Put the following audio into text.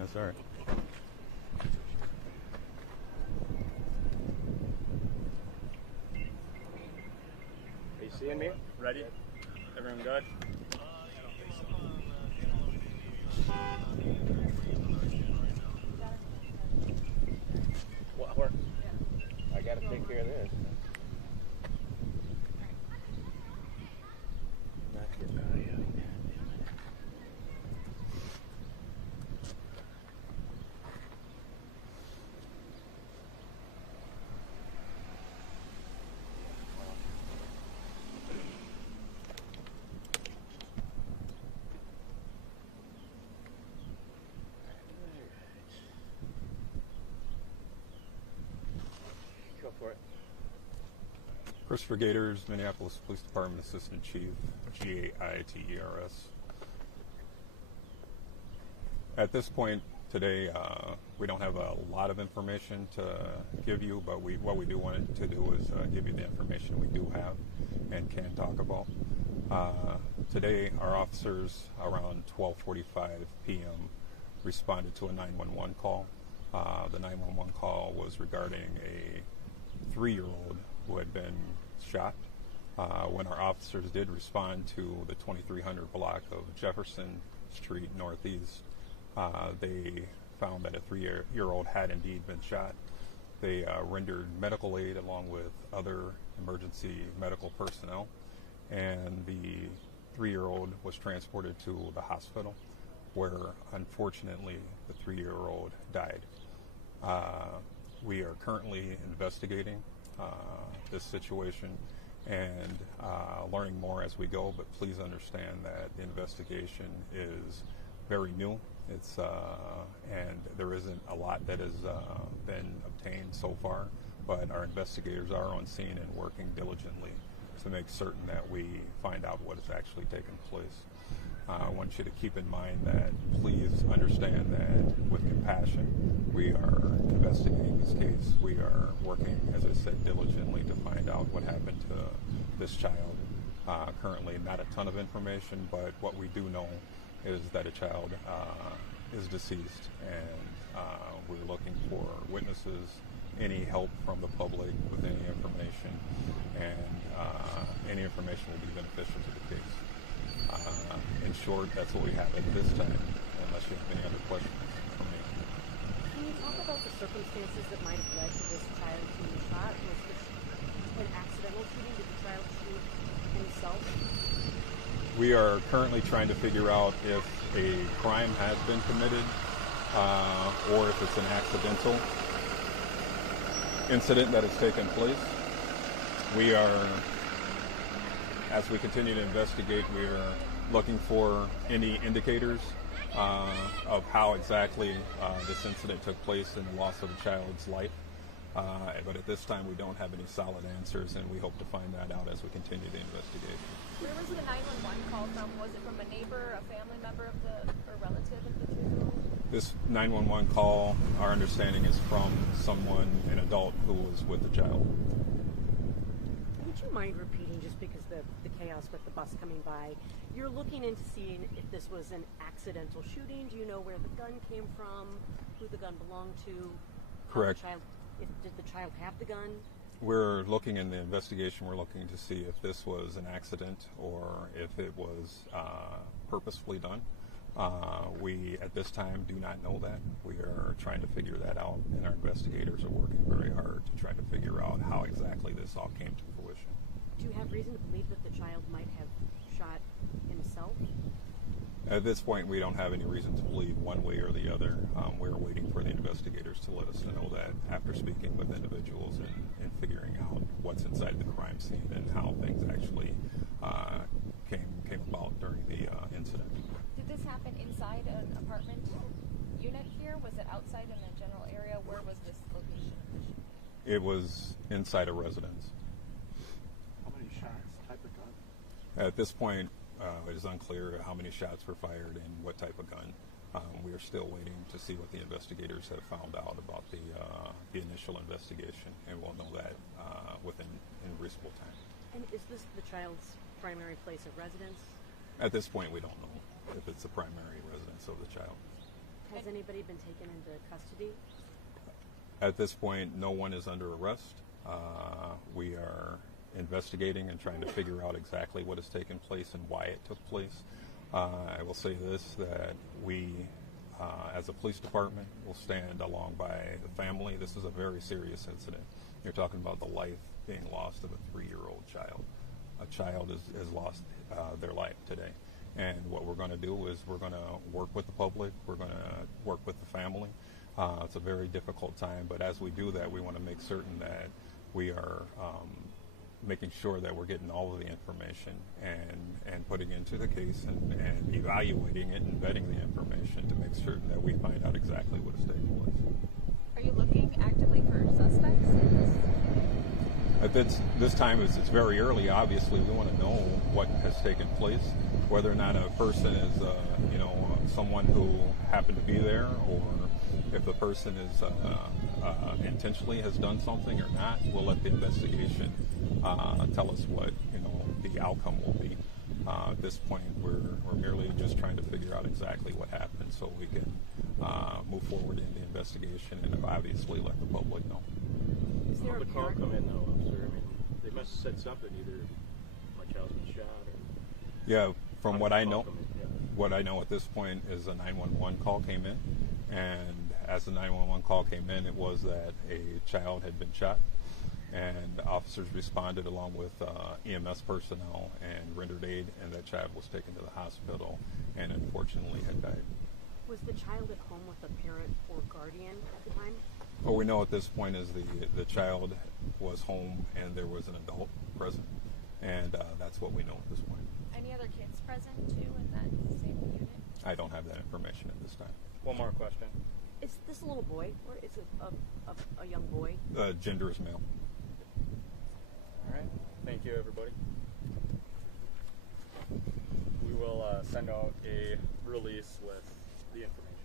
That's all right. Are you seeing me? Ready? Everyone good? What? Where? I gotta take care of this. Not getting out of here. Go for it. Christopher Gators, Minneapolis Police Department Assistant Chief, GAITERS. At this point today, we don't have a lot of information to give you, but what we do want to do is give you the information we do have and can talk about. Today, our officers around 12:45 p.m. responded to a 911 call. The 911 call was regarding a 3-year-old who had been shot. When our officers did respond to the 2300 block of Jefferson Street Northeast, they found that a 3-year-old had indeed been shot. They rendered medical aid along with other emergency medical personnel, and the 3-year-old was transported to the hospital, where unfortunately the 3-year-old died. We are currently investigating this situation and learning more as we go, but please understand that the investigation is very new. It's and there isn't a lot that has been obtained so far, but our investigators are on scene and working diligently to make certain that we find out what has actually taken place. I want you to keep in mind that please understand that with compassion, we are investigating this case. We are working, as I said, diligently to find out what happened to this child. Currently, not a ton of information, but what we do know is that a child is deceased, and we're looking for witnesses, any help from the public with any information, and any information will be beneficial to the case. In short, that's what we have at this time, unless you have any other questions for me. Can you talk about the circumstances that might have led to this child being shot? Was this an accidental shooting? Did the child shoot himself? We are currently trying to figure out if a crime has been committed or if it's an accidental incident that has taken place. We are, as we continue to investigate, we are looking for any indicators of how exactly this incident took place and the loss of a child's life. But at this time, we don't have any solid answers, and we hope to find that out as we continue the investigation. Where was the 911 call from? Was it from a neighbor, a family member of or relative of the 2-year-old? This 911 call, our understanding, is from someone, an adult, who was with the child. Would you mind repeating, just because the chaos with the bus coming by, you're looking into seeing if this was an accidental shooting? Do you know where the gun came from, who the gun belonged to? Correct. Did the child have the gun? We're looking in the investigation, we're looking to see if this was an accident or if it was purposefully done. We, at this time, do not know that. We are trying to figure that out, and our investigators are working very hard to try to figure out how exactly this all came to fruition. Do you have reason to believe that the child might have shot himself? At this point, we don't have any reason to believe one way or the other. We're waiting for the investigators to let us know that after speaking with individuals and figuring out what's inside the crime scene and how things actually came about during the incident. Did this happen inside an apartment unit here? Was it outside in a general area? Where was this location? It was inside a residence. How many shots? Type of gun? At this point, it is unclear how many shots were fired and what type of gun. We are still waiting to see what the investigators have found out about the initial investigation, and we'll know that within a reasonable time. And is this the child's primary place of residence? At this point, we don't know if it's the primary residence of the child. Has anybody been taken into custody? At this point, no one is under arrest. We are investigating and trying to figure out exactly what has taken place and why it took place. I will say this, that we, as a police department, will stand along by the family. This is a very serious incident. You're talking about the life being lost of a 3-year-old child. A child has lost their life today. And what we're going to do is we're going to work with the public. We're going to work with the family. It's a very difficult time, but as we do that, we want to make certain that we are making sure that we're getting all of the information and putting into the case and evaluating it and vetting the information to make certain that we find out exactly what is taking place. Are you looking actively for suspects in this? This time it's very early. Obviously, we want to know what has taken place, whether or not a person is, someone who happened to be there, or if the person is intentionally has done something or not. We'll let the investigation tell us what the outcome will be. At this point, we're merely just trying to figure out exactly what happened, so we can move forward in the investigation and obviously let the public know. Is there How a did the call parent? come in, though, officer? I mean, they must have said something, either my child's been shot or... Yeah, from what I know, Call come in, yeah. what I know at this point is a 911 call came in, and as the 911 call came in, it was that a child had been shot, and officers responded along with EMS personnel and rendered aid, and that child was taken to the hospital and unfortunately had died. Was the child at home with a parent or guardian at the time? What we know at this point is the child was home and there was an adult present, and that's what we know at this point. Any other kids present too in that same unit? I don't have that information at this time. One more question. Is this a little boy, or is it a young boy? Gender is male. All right. Thank you, everybody. We will send out a release with the information.